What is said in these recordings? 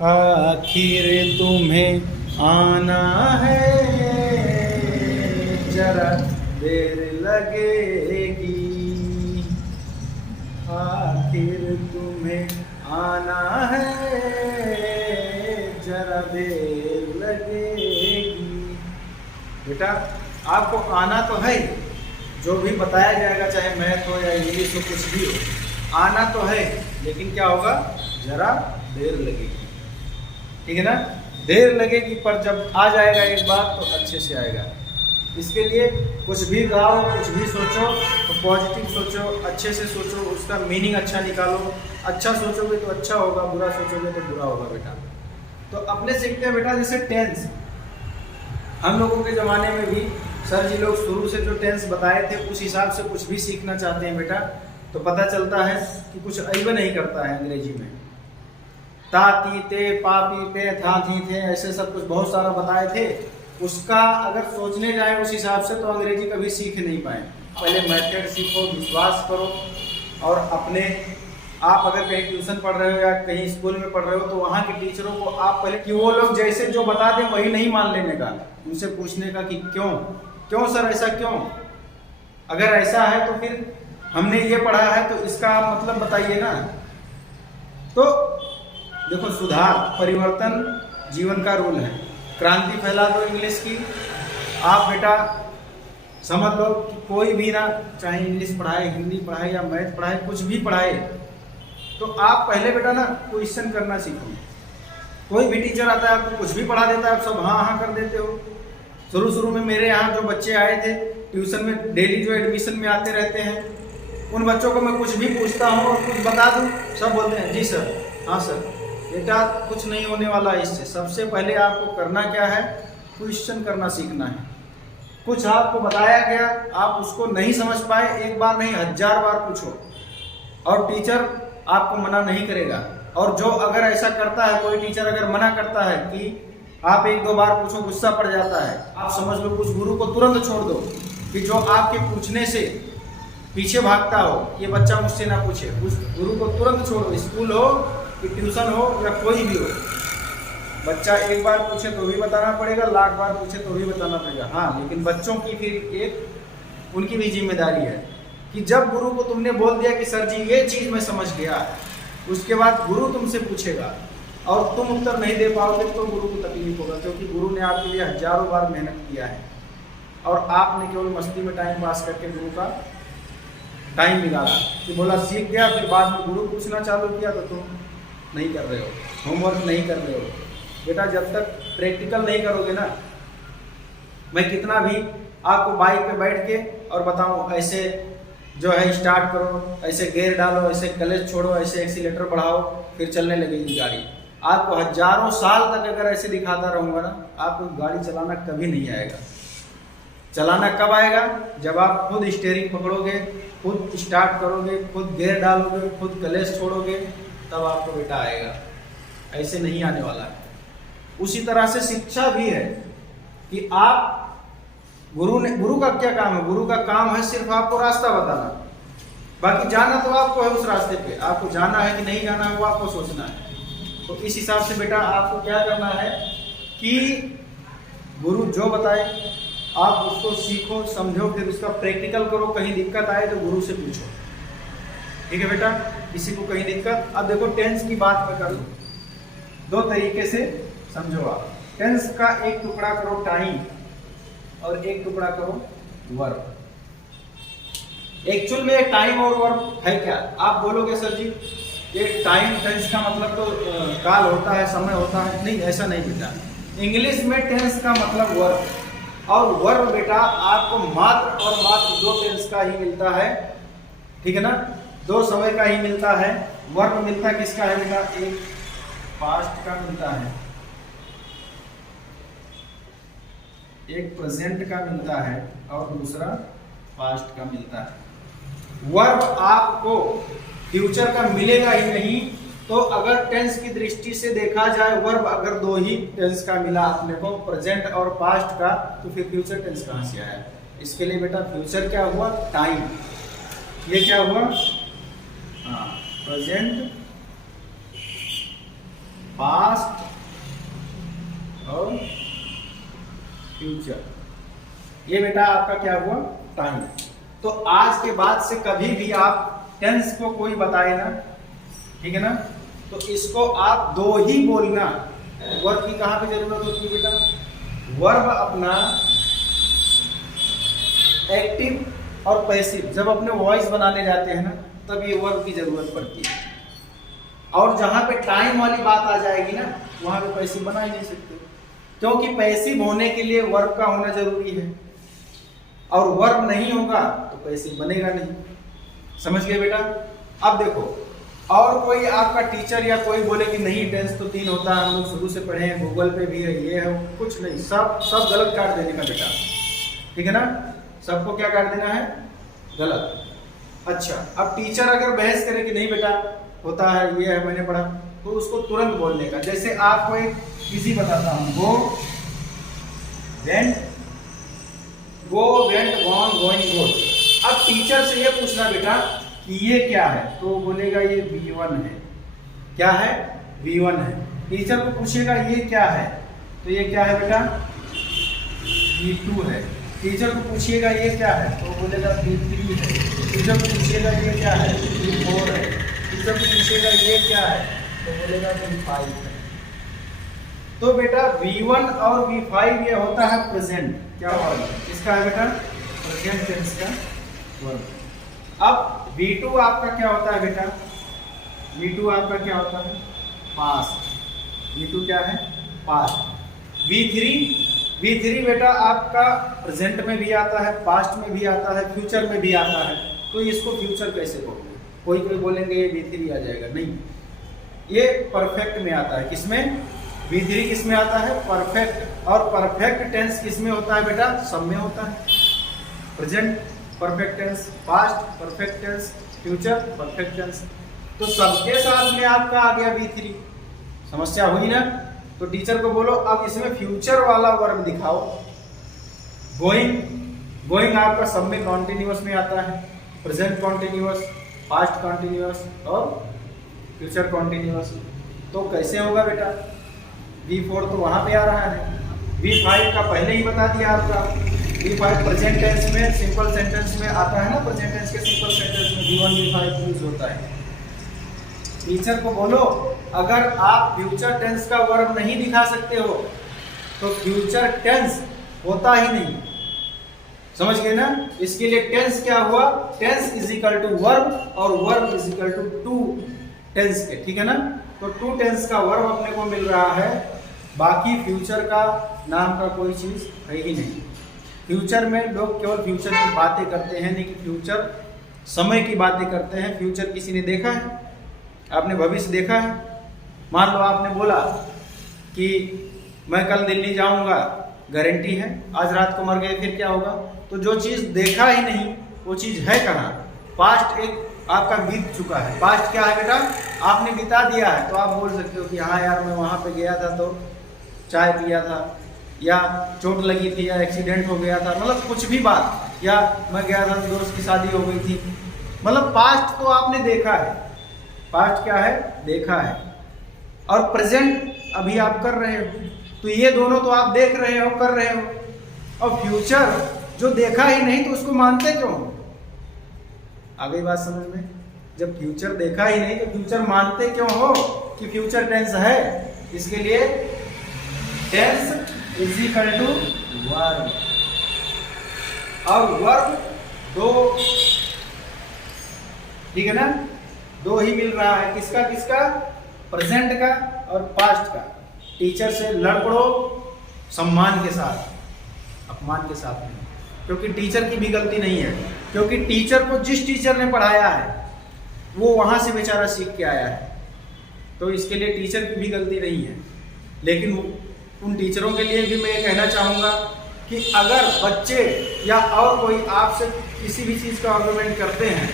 आखिर तुम्हें आना है, जरा देर लगेगी। आखिर तुम्हें आना है, जरा देर लगेगी। बेटा आपको आना तो है, जो भी बताया जाएगा चाहे मैथ हो या इंग्लिश हो कुछ भी हो, आना तो है, लेकिन क्या होगा, जरा देर लगेगी। ठीक है ना, देर लगेगी, पर जब आ जाएगा एक बार तो अच्छे से आएगा। इसके लिए कुछ भी गाओ, कुछ भी सोचो तो पॉजिटिव सोचो, अच्छे से सोचो, उसका मीनिंग अच्छा निकालो। अच्छा सोचोगे तो अच्छा होगा, बुरा सोचोगे तो बुरा होगा बेटा। तो अपने सीखते हैं बेटा, जैसे टेंस, हम लोगों के ज़माने में भी सर जी लोग शुरू से जो टेंस बताए थे उस हिसाब से कुछ भी सीखना चाहते हैं बेटा, तो पता चलता है कि कुछ अइब नहीं करता है अंग्रेजी में। ता ती ते पा पी पे था थी थे, ऐसे सब कुछ बहुत सारा बताए थे। उसका अगर सोचने जाए उस हिसाब से तो अंग्रेजी कभी सीख नहीं पाए। पहले मेथड सीखो, विश्वास करो, और अपने आप अगर कहीं ट्यूशन पढ़ रहे हो या कहीं स्कूल में पढ़ रहे हो तो वहाँ के टीचरों को आप पहले, कि वो लोग जैसे जो बता दें वही नहीं मान लेने का, उनसे पूछने का कि क्यों सर ऐसा क्यों, अगर ऐसा है तो फिर हमने ये पढ़ा है तो इसका आप मतलब बताइए ना। तो देखो, सुधार परिवर्तन जीवन का रूल है। क्रांति फैला दो इंग्लिश की। आप बेटा समझ लो कि कोई भी ना, चाहे इंग्लिश पढ़ाए, हिंदी पढ़ाए या मैथ पढ़ाए, कुछ भी पढ़ाए, तो आप पहले बेटा ना क्वेश्चन करना सीखो। कोई भी टीचर आता है आपको कुछ भी पढ़ा देता है, आप सब हाँ हाँ कर देते हो। शुरू में मेरे यहाँ जो बच्चे आए थे ट्यूशन में, डेली जो एडमिशन में आते रहते हैं, उन बच्चों को मैं कुछ भी पूछता हूँ और कुछ बता दूँ, सब बोलते हैं जी सर, हाँ सर। बेटा कुछ नहीं होने वाला इससे। सबसे पहले आपको करना क्या है, क्वेश्चन करना सीखना है। कुछ आपको बताया गया, आप उसको नहीं समझ पाए, एक बार नहीं 1000 बार पूछो, और टीचर आपको मना नहीं करेगा। और जो अगर ऐसा करता है, कोई टीचर अगर मना करता है कि आप 1-2 बार पूछो, गुस्सा पड़ जाता है, आप समझ लो उस गुरु को तुरंत छोड़ दो, कि जो आपके पूछने से पीछे भागता हो, ये बच्चा मुझसे ना पूछे, उस गुरु को तुरंत छोड़ो। स्कूल हो कि ट्यूशन हो या कोई भी हो, बच्चा एक बार पूछे तो भी बताना पड़ेगा, लाख बार पूछे तो भी बताना पड़ेगा। हाँ, लेकिन बच्चों की फिर एक उनकी भी जिम्मेदारी है कि जब गुरु को तुमने बोल दिया कि सर जी ये चीज़ मैं समझ गया, उसके बाद गुरु तुमसे पूछेगा और तुम उत्तर नहीं दे पाओगे तो गुरु को तकलीफ होगा, क्योंकि गुरु ने आपके लिए हजारों बार मेहनत किया है और आपने केवल मस्ती में टाइम पास करके गुरु का टाइम निकाला कि बोला सीख गया, फिर बाद में गुरु पूछना चालू किया तो तुम नहीं कर रहे हो, होमवर्क नहीं कर रहे हो। बेटा जब तक प्रैक्टिकल नहीं करोगे ना, मैं कितना भी आपको बाइक पे बैठ के और बताऊं ऐसे जो है स्टार्ट करो, ऐसे गियर डालो, ऐसे क्लच छोड़ो, ऐसे एक्सीलेटर बढ़ाओ, फिर चलने लगेगी गाड़ी। आपको हजारों साल तक अगर ऐसे दिखाता रहूँगा ना, आपको गाड़ी चलाना कभी नहीं आएगा। चलाना कब आएगा, जब आप खुद स्टीयरिंग पकड़ोगे, खुद स्टार्ट करोगे, खुद गियर डालोगे, खुद क्लच छोड़ोगे, तब आपको बेटा आएगा। ऐसे नहीं आने वाला है। उसी तरह से शिक्षा भी है कि आप गुरु का क्या काम है, गुरु का काम है सिर्फ आपको रास्ता बताना, बाकी जाना तो आपको है उस रास्ते पे, आपको जाना है कि नहीं जाना है वो आपको सोचना है। तो इस हिसाब से बेटा आपको क्या करना है कि गुरु जो बताए आप उसको सीखो, समझो, फिर उसका प्रैक्टिकल करो। कहीं दिक्कत आए तो गुरु से पूछो, ठीक है बेटा। किसी को कहीं दिक्कत, अब देखो टेंस की बात मैं करूँ, 2 तरीके से समझो आप। टेंस का एक टुकड़ा करो टाइम और एक टुकड़ा करो वर्ब। एक्चुअल में टाइम और वर्ब है क्या, आप बोलोगे सर जी ये टाइम टेंस का मतलब तो काल होता है, समय होता है, नहीं ऐसा नहीं बेटा। इंग्लिश में टेंस का मतलब वर्ब, और वर्ब बेटा आपको मात्र और मात्र 2 टेंस का ही मिलता है, ठीक है ना, 2 समय का ही मिलता है। वर्ब मिलता किसका है बेटा, एक पास्ट का मिलता है, एक प्रेजेंट का मिलता है और दूसरा पास्ट का मिलता है। वर्ब आपको फ्यूचर का मिलेगा ही नहीं। तो अगर टेंस की दृष्टि से देखा जाए, वर्ब अगर 2 ही टेंस का मिला अपने को, प्रेजेंट और पास्ट का, तो फिर फ्यूचर टेंस कहाँ से आया। इसके लिए बेटा फ्यूचर क्या हुआ, टाइम, ये क्या हुआ, हाँ प्रेजेंट पास्ट और फ्यूचर। ये बेटा आपका क्या हुआ, टाइम। तो आज के बाद से कभी भी आप टेंस को कोई बताए ना, ठीक है ना, तो इसको आप दो ही बोलना। वर्ब की कहां पे जरूरत होती है बेटा, वर्ब अपना एक्टिव और पैसिव जब अपने वॉइस बनाने जाते हैं ना, तब ये वर्ब की जरूरत पड़ती है। और जहां पे टाइम वाली बात आ जाएगी ना, वहां पे पैसिव बना ही नहीं सकते, क्योंकि पैसिव होने के लिए वर्ब का होना जरूरी है, और वर्ब नहीं होगा तो पैसिव बनेगा नहीं। समझ गए बेटा। अब देखो, और कोई आपका टीचर या कोई बोले कि नहीं टेंस तो 3 होता है, हम लोग शुरू से पढ़े हैं, गूगल पे भी है, ये है, कुछ नहीं, सब गलत काट देने का बेटा, ठीक है ना। सबको क्या काट देना है, गलत। अच्छा, अब टीचर अगर बहस करे कि नहीं बेटा होता है, ये है, मैंने पढ़ा, तो उसको तुरंत बोलने का। जैसे आपको एक इजी बताता हूं, गो वेंट, गॉन, गोइंग, गोड। अब टीचर से ये पूछना बेटा कि ये क्या है, तो बोलेगा ये V1 है। क्या है, V1 है। टीचर को पूछेगा ये क्या है, तो ये क्या है बेटा, V2 है। टीचर को पूछिएगा ये क्या है, तो बोलेगा V3 है। टीचर को पूछिएगा ये क्या है, V4 है। टीचर को पूछिएगा ये क्या है, तो बोलेगा V5 है। तो बेटा V1 और V5 ये होता है प्रेजेंट, क्या वर्ब, किसका है बेटा, प्रेजेंट टेंस का वर्ब। अब V2 आपका क्या होता है बेटा, V2 आपका क्या होता है, पास्ट। V2 क्या है, पास्ट। V3 बेटा आपका प्रेजेंट में भी आता है, पास्ट में भी आता है, फ्यूचर में भी आता है। तो इसको फ्यूचर कैसे बोलेंगे, कोई बोलेंगे ये V3 आ जाएगा, नहीं, ये परफेक्ट में आता है। किसमें, V3 किसमें आता है, परफेक्ट। और परफेक्ट टेंस किसमें होता है बेटा, सब में होता है। Present perfect tense, past perfect tense, future perfect tense. तो सबके साथ में आपका आ गया V3। समस्या हुई ना। तो टीचर को बोलो अब इसमें फ्यूचर वाला वर्ब दिखाओ। गोइंग आपका सब में कॉन्टिन्यूअस में आता है, प्रेजेंट कॉन्टिन्यूअस, पास्ट कॉन्टिन्यूअस और फ्यूचर कॉन्टिन्यूअस। तो कैसे होगा बेटा, V4 तो वहां पे आ रहा है, V5 का पहले ही बता दिया आपका। V5 प्रेजेंट टेंस में सिंपल सेंटेंस में आता है ना, प्रेजेंट टेंस के सिंपल सेंटेंस में V1 V5 यूज होता है। टीचर को बोलो अगर आप फ्यूचर टेंस का वर्ब नहीं दिखा सकते हो तो फ्यूचर टेंस होता ही नहीं। समझ गए ना। इसके लिए टेंस क्या हुआ, tense is equal to verb और verb is equal to two tense के, ठीक है ना। तो टू टेंस का वर्ब अपने को मिल रहा है, बाकी फ्यूचर का नाम का कोई चीज है ही नहीं। फ्यूचर में लोग केवल फ्यूचर की बातें करते हैं, लेकिन फ्यूचर समय की बातें करते हैं। फ्यूचर किसी ने देखा है, आपने भविष्य देखा है। मान लो आपने बोला कि मैं कल दिल्ली जाऊंगा, गारंटी है, आज रात को मर गए फिर क्या होगा। तो जो चीज देखा ही नहीं वो चीज है कहाँ, पास्ट एक आपका बीत चुका है। पास्ट क्या है बेटा, आपने बिता दिया है। तो आप बोल सकते हो कि हाँ यार मैं वहां पे गया था तो चाय पिया था, या चोट लगी थी, या एक्सीडेंट हो गया था, मतलब कुछ भी बात, या मैं गया था दोस्त की शादी हो गई थी। मतलब पास्ट तो आपने देखा है, पास्ट क्या है, देखा है। और प्रेजेंट अभी आप कर रहे हो, तो ये दोनों तो आप देख रहे हो, कर रहे हो। और फ्यूचर जो देखा ही नहीं तो उसको मानते क्यों। आ गई बात समझ में। जब फ्यूचर देखा ही नहीं तो फ्यूचर मानते क्यों हो कि फ्यूचर टेंस है। इसके लिए tense is equal to verb, और वर्ब दो, ठीक है ना, दो ही मिल रहा है। किसका किसका, प्रेजेंट का और पास्ट का। टीचर से लड़ पड़ो सम्मान के साथ, अपमान के साथ नहीं, क्योंकि टीचर की भी गलती नहीं है। क्योंकि टीचर को जिस टीचर ने पढ़ाया है वो वहां से बेचारा सीख के आया है, तो इसके लिए टीचर की भी गलती नहीं है। लेकिन उन टीचरों के लिए भी मैं ये कहना चाहूँगा कि अगर बच्चे या और कोई आपसे किसी भी चीज़ का आर्गुमेंट करते हैं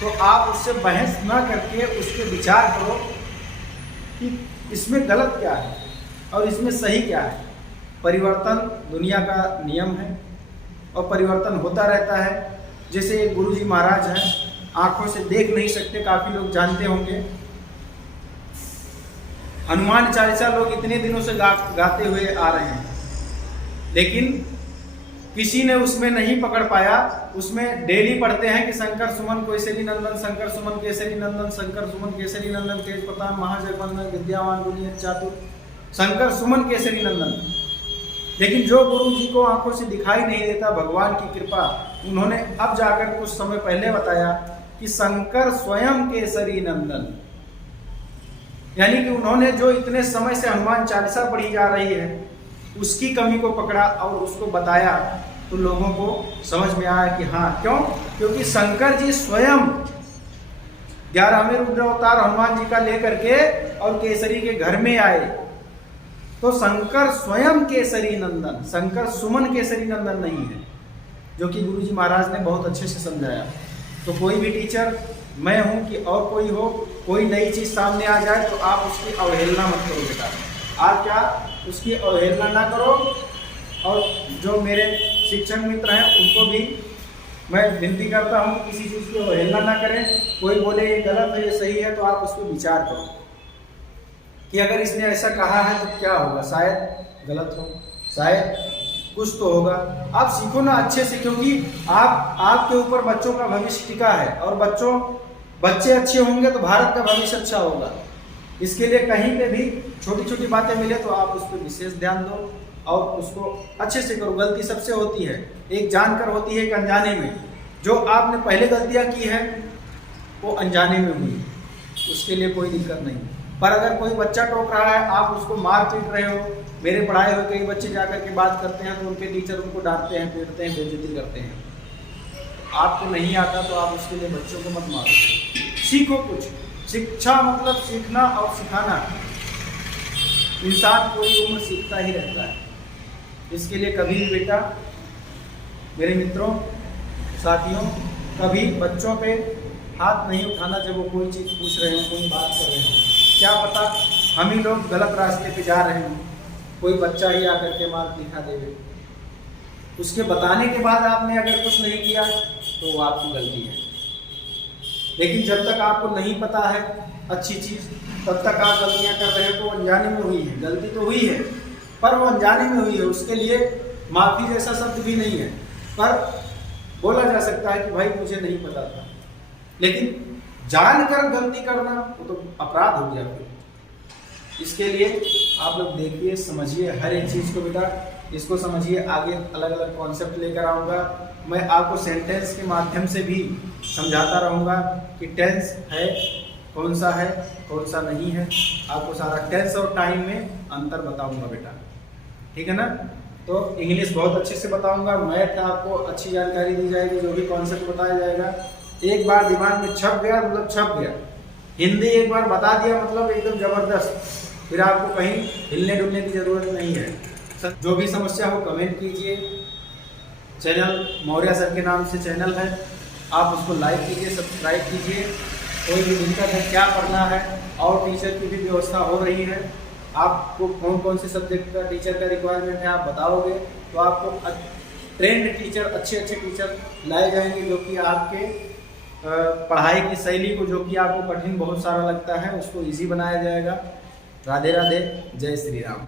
तो आप उससे बहस ना करके उस पर विचार करो कि इसमें गलत क्या है और इसमें सही क्या है। परिवर्तन दुनिया का नियम है और परिवर्तन होता रहता है। जैसे एक गुरुजी महाराज हैं, आंखों से देख नहीं सकते, काफ़ी लोग जानते होंगे। हनुमान चालीसा लोग इतने दिनों से गाते हुए आ रहे हैं, लेकिन किसी ने उसमें नहीं पकड़ पाया। उसमें डेली पढ़ते हैं कि शंकर सुमन केसरी नंदन, शंकर सुमन केसरी नंदन, शंकर सुमन केसरी नंदन, तेज प्रताप महाजगवंदन, विद्यावान गुणियत चातुर, शंकर सुमन केसरी नंदन। लेकिन जो गुरु जी को आंखों से दिखाई नहीं देता, भगवान की कृपा, उन्होंने अब जाकर कुछ समय पहले बताया कि शंकर स्वयं केसरी नंदन, यानी कि उन्होंने जो इतने समय से हनुमान चालीसा पढ़ी जा रही है उसकी कमी को पकड़ा और उसको बताया, तो लोगों को समझ में आया कि हाँ, क्यों? क्योंकि शंकर जी स्वयं 11वें रुद्र अवतार हनुमान जी का लेकर के और केसरी के घर में आए। तो शंकर स्वयं केसरी नंदन, शंकर सुमन केसरी नंदन नहीं है, जो कि गुरु जी महाराज ने बहुत अच्छे से समझाया। तो कोई भी टीचर, मैं हूं कि और कोई हो, कोई नई चीज सामने आ जाए तो आप उसकी अवहेलना मत करो बेटा। आप क्या उसकी अवहेलना ना करो। और जो मेरे शिक्षक मित्र हैं उनको भी मैं विनती करता हूं कि किसी चीज़ की अवहेलना ना करें। कोई बोले ये गलत है, ये सही है, तो आप उस पर विचार करो कि अगर इसने ऐसा कहा है तो क्या होगा, शायद गलत हो, शायद कुछ तो होगा। आप सीखो ना अच्छे से, क्योंकि आपके ऊपर बच्चों का भविष्य टिका है, और बच्चे अच्छे होंगे तो भारत का भविष्य अच्छा होगा। इसके लिए कहीं पे भी छोटी छोटी बातें मिले तो आप उस पर विशेष ध्यान दो और उसको अच्छे से करो। गलती सबसे होती है, एक जानकर होती है, एक अनजाने में। जो आपने पहले गलतियां की है वो अनजाने में हुई, उसके लिए कोई दिक्कत नहीं। पर अगर कोई बच्चा टोक रहा है, आप उसको मार पीट रहे हो, मेरे पढ़ाए हुए कई बच्चे जाकर के बात करते हैं तो उनके टीचर उनको डांटते हैं, पीटते हैं, बेइज्जती करते हैं। आपको नहीं आता तो आप उसके लिए बच्चों को मत मारो, सीखो कुछ। शिक्षा मतलब सीखना और सिखाना। इंसान पूरी उम्र सीखता ही रहता है। इसके लिए कभी भी बेटा, मेरे मित्रों, साथियों, कभी बच्चों पे हाथ नहीं उठाना जब वो कोई चीज़ पूछ रहे हो, कोई बात कर रहे हो। क्या पता हम ही लोग गलत रास्ते पे जा रहे हों, कोई बच्चा ही आकर के मार्ग दिखा देवे। उसके बताने के बाद आपने अगर कुछ नहीं किया तो वो आपकी गलती है। लेकिन जब तक आपको नहीं पता है अच्छी चीज़, तब तक आप गलतियां कर रहे हो तो अनजाने में हुई है। गलती तो हुई है पर वो अनजाने में हुई है, उसके लिए माफ़ी जैसा शब्द भी नहीं है। पर बोला जा सकता है कि भाई मुझे नहीं पता था। लेकिन जानकर गलती करना वो तो अपराध हो गया फिर। इसके लिए आप लोग देखिए, समझिए हर एक चीज़ को बेटा, इसको समझिए। आगे अलग अलग कॉन्सेप्ट लेकर आऊँगा मैं, आपको सेंटेंस के माध्यम से भी समझाता रहूँगा कि टेंस है कौन सा है कौन सा नहीं है। आपको सारा टेंस और टाइम में अंतर बताऊँगा बेटा, ठीक है ना। तो इंग्लिश बहुत अच्छे से बताऊँगा, मैथ आपको अच्छी जानकारी दी जाएगी, जो भी कॉन्सेप्ट बताया जाएगा एक बार दिमाग में छप गया मतलब छप गया। हिंदी एक बार बता दिया मतलब एकदम ज़बरदस्त, फिर आपको कहीं हिलने डुलने की ज़रूरत नहीं है। जो भी समस्या हो कमेंट कीजिए। चैनल मौर्य सर के नाम से चैनल है, आप उसको लाइक कीजिए, सब्सक्राइब कीजिए। कोई भी दिक्कत है, क्या पढ़ना है, और टीचर की भी व्यवस्था हो रही है। आपको कौन कौन से सब्जेक्ट का टीचर का रिक्वायरमेंट है आप बताओगे तो आपको ट्रेंड टीचर, अच्छे टीचर लाए जाएंगे, जो कि आपके पढ़ाई की शैली को, जो कि आपको कठिन बहुत सारा लगता है, उसको इजी बनाया जाएगा। राधे राधे, जय श्री राम।